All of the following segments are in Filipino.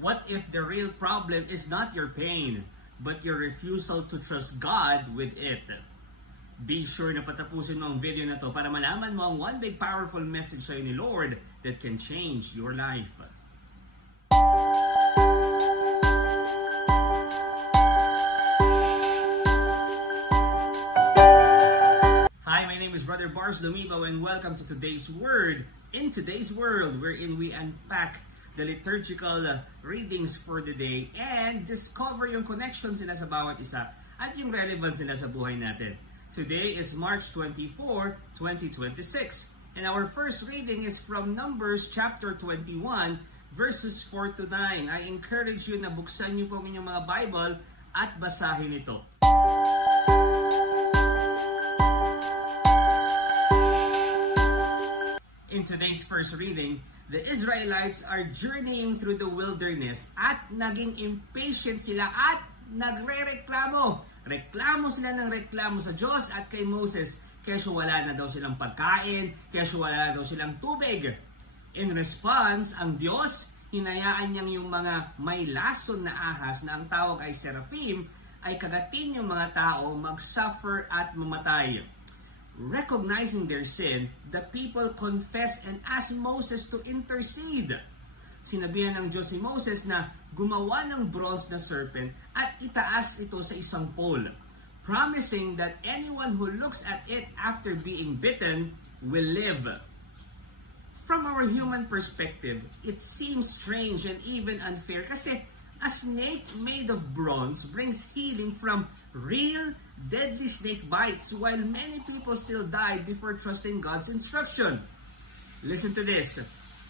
What if the real problem is not your pain, but your refusal to trust God with it? Be sure na patapusin mo ang video na to para malaman mo ang one big powerful message sa'yo ni Lord that can change your life. Hi, my name is Brother Bars Lumibo and welcome to today's Word. In today's world, wherein we unpack the liturgical readings for the day and discover yung connections nila sa bawat isa at yung relevance nila sa buhay natin. Today is March 24, 2026. And our first reading is from Numbers chapter 21, verses 4 to 9. I encourage you na buksan niyo po inyong mga Bible at basahin ito. In today's first reading, the Israelites are journeying through the wilderness at naging impatient sila at nagre-reklamo. Reklamo sila ng reklamo sa Diyos at kay Moses. Kesyo wala na daw silang pagkain, kesyo wala na daw silang tubig. In response, ang Diyos, hinayaan niyang yung mga may lason na ahas na ang tawag ay seraphim, ay kagatin yung mga tao mag-suffer at mamatay. Recognizing their sin, the people confess and ask Moses to intercede. Sinabihan ng Diyos si Moses na gumawa ng bronze na serpent at itaas ito sa isang pole, promising that anyone who looks at it after being bitten will live. From our human perspective, it seems strange and even unfair kasi a snake made of bronze brings healing from real deadly snake bites while many people still died before trusting God's instruction. Listen to this.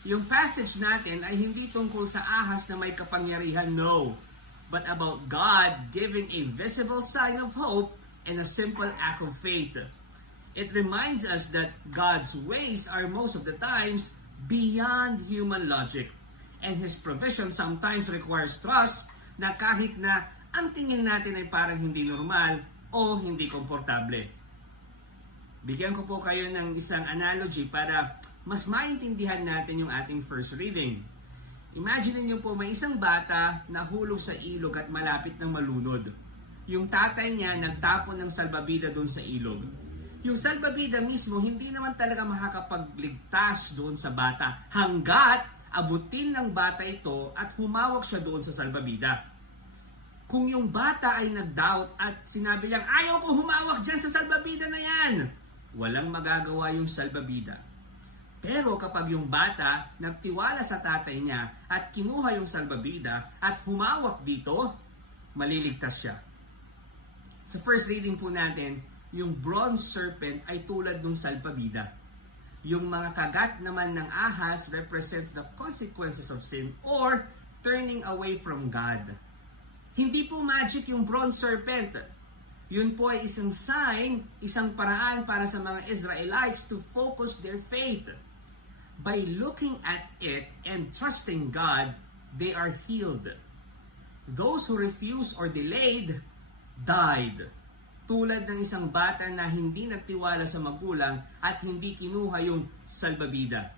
Yung passage natin ay hindi tungkol sa ahas na may kapangyarihan, no, but about God giving a visible sign of hope and a simple act of faith. It reminds us that God's ways are most of the times beyond human logic, and His provision sometimes requires trust na kahit na ang tingin natin ay parang hindi normal o hindi komportable. Bigyan ko po kayo ng isang analogy para mas maintindihan natin yung ating first reading. Imagine niyo po may isang bata na hulog sa ilog at malapit ng malunod. Yung tatay niya nagtapon ng salbabida doon sa ilog. Yung salbabida mismo hindi naman talaga makakapagligtas doon sa bata hanggat abutin ng bata ito at humawak siya doon sa salbabida. Kung yung bata ay nag-doubt at sinabi niyang ayaw ko humawak dyan sa salbabida na yan, walang magagawa yung salbabida. Pero kapag yung bata nagtiwala sa tatay niya at kinuha yung salbabida at humawak dito, maliligtas siya. Sa first reading po natin, yung bronze serpent ay tulad ng salbabida. Yung mga kagat naman ng ahas represents the consequences of sin or turning away from God. Hindi po magic yung bronze serpent. Yun po ay isang sign, isang paraan para sa mga Israelites to focus their faith. By looking at it and trusting God, they are healed. Those who refuse or delayed, died. Tulad ng isang bata na hindi nagtiwala sa magulang at hindi kinuha yung salbabida.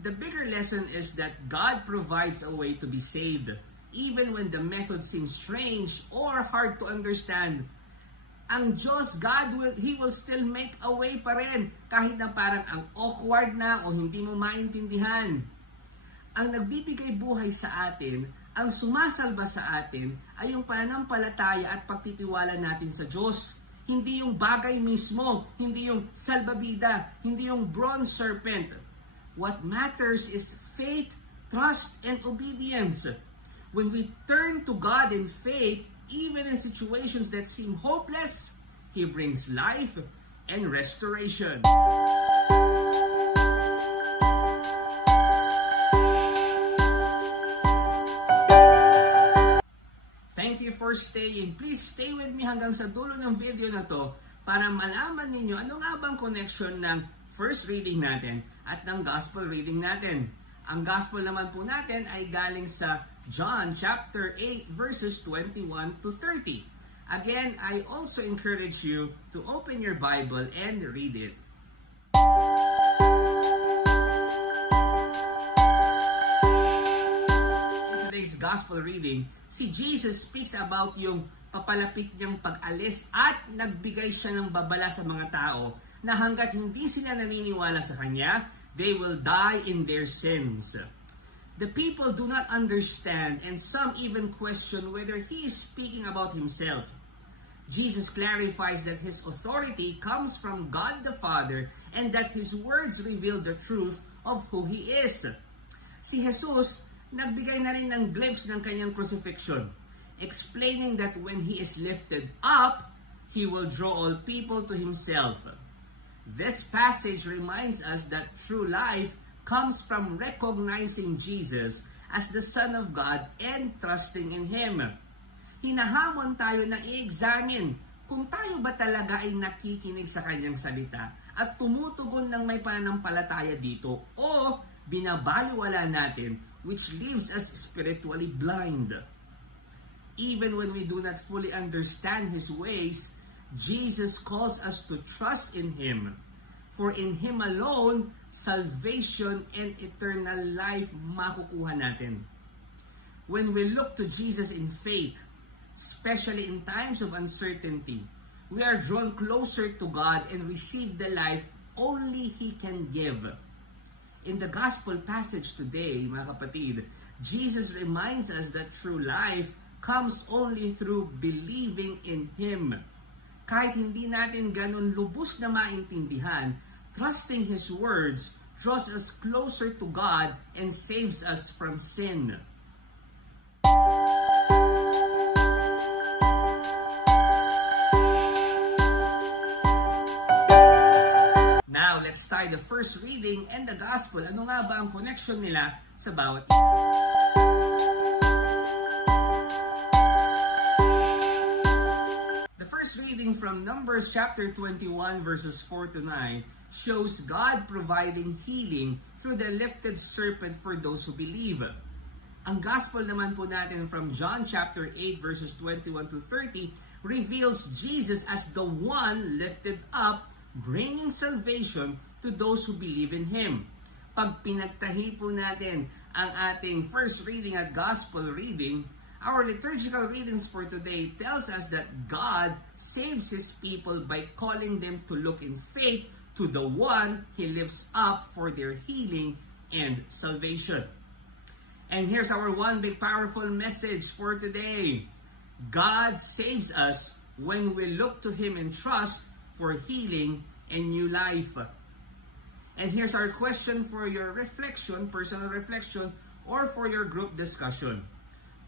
The bigger lesson is that God provides a way to be saved, even when the method seems strange or hard to understand. Ang Diyos, He will still make a way pa rin kahit na parang ang awkward na o hindi mo maintindihan. Ang nagbibigay buhay sa atin, ang sumasalba sa atin ay yung pananampalataya at pagtitiwala natin sa Diyos. Hindi yung bagay mismo, hindi yung salbabida, hindi yung bronze serpent. What matters is faith, trust, and obedience. When we turn to God in faith, even in situations that seem hopeless, He brings life and restoration. Thank you for staying. Please stay with me hanggang sa dulo ng video na to para malaman ninyo ano nga bang connection ng first reading natin at ng gospel reading natin. Ang gospel naman po natin ay galing sa John chapter 8 verses 21 to 30. Again, I also encourage you to open your Bible and read it. today's gospel reading, si Jesus speaks about yung papalapit niyang pag-alis at nagbigay siya ng babala sa mga tao na hanggat hindi sila naniniwala sa Kanya, they will die in their sins. The people do not understand and some even question whether He is speaking about Himself. Jesus clarifies that His authority comes from God the Father and that His words reveal the truth of who He is. Si Jesus, nagbigay na rin ng glimpse ng Kanyang crucifixion, explaining that when He is lifted up, He will draw all people to Himself. This passage reminds us that true life comes from recognizing Jesus as the Son of God and trusting in Him. Hinahamon tayo na i-examine kung tayo ba talaga ay nakikinig sa Kanyang salita at tumutugon ng may pananampalataya dito o binabaliwala natin, which leaves us spiritually blind. Even when we do not fully understand His ways, Jesus calls us to trust in Him. For in Him alone, salvation and eternal life makukuha natin. When we look to Jesus in faith, especially in times of uncertainty, we are drawn closer to God and receive the life only He can give. In the gospel passage today, mga kapatid, Jesus reminds us that true life comes only through believing in Him. Kahit hindi natin ganun lubos na maintindihan, trusting His words draws us closer to God and saves us from sin. Now, let's start the first reading and the gospel. Ano nga ba ang connection nila sa bawat isa? The first reading from Numbers chapter 21 verses 4 to 9 shows God providing healing through the lifted serpent for those who believe. Ang gospel naman po natin from John chapter 8 verses 21 to 30 reveals Jesus as the one lifted up, bringing salvation to those who believe in Him. Pag pinagtahi po natin ang ating first reading at gospel reading, our liturgical readings for today tells us that God saves His people by calling them to look in faith to the one He lifts up for their healing and salvation. And here's our one big powerful message for today. God saves us when we look to Him in trust for healing and new life. And here's our question for your reflection, personal reflection, or for your group discussion.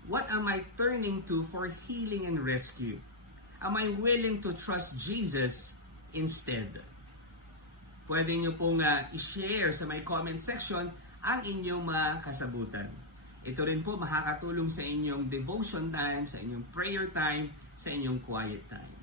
What am I turning to for healing and rescue? Am I willing to trust Jesus instead? Pwede nyo pong i-share sa my comment section ang inyong mga kasagutan. Ito rin po makakatulong sa inyong devotion time, sa inyong prayer time, sa inyong quiet time.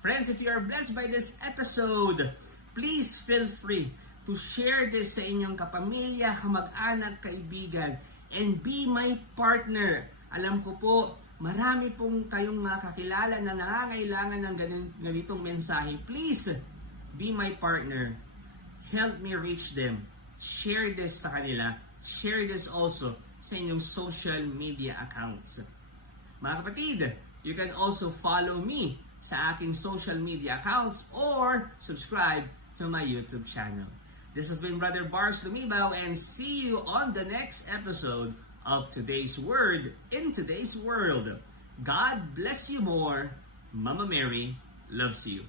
Friends, if you are blessed by this episode, please feel free to share this sa inyong kapamilya, kamag-anak, kaibigan, and be my partner. Alam ko po, marami pong kayong kakilala na nangangailangan ng ganitong mensahe. Please, be my partner. Help me reach them. Share this sa kanila. Share this also sa inyong social media accounts. Mga kapatid, you can also follow me sa aking social media accounts or subscribe to my YouTube channel. This has been Brother Bars Lumibaw, and see you on the next episode of Today's Word in Today's World. God bless you more. Mama Mary loves you.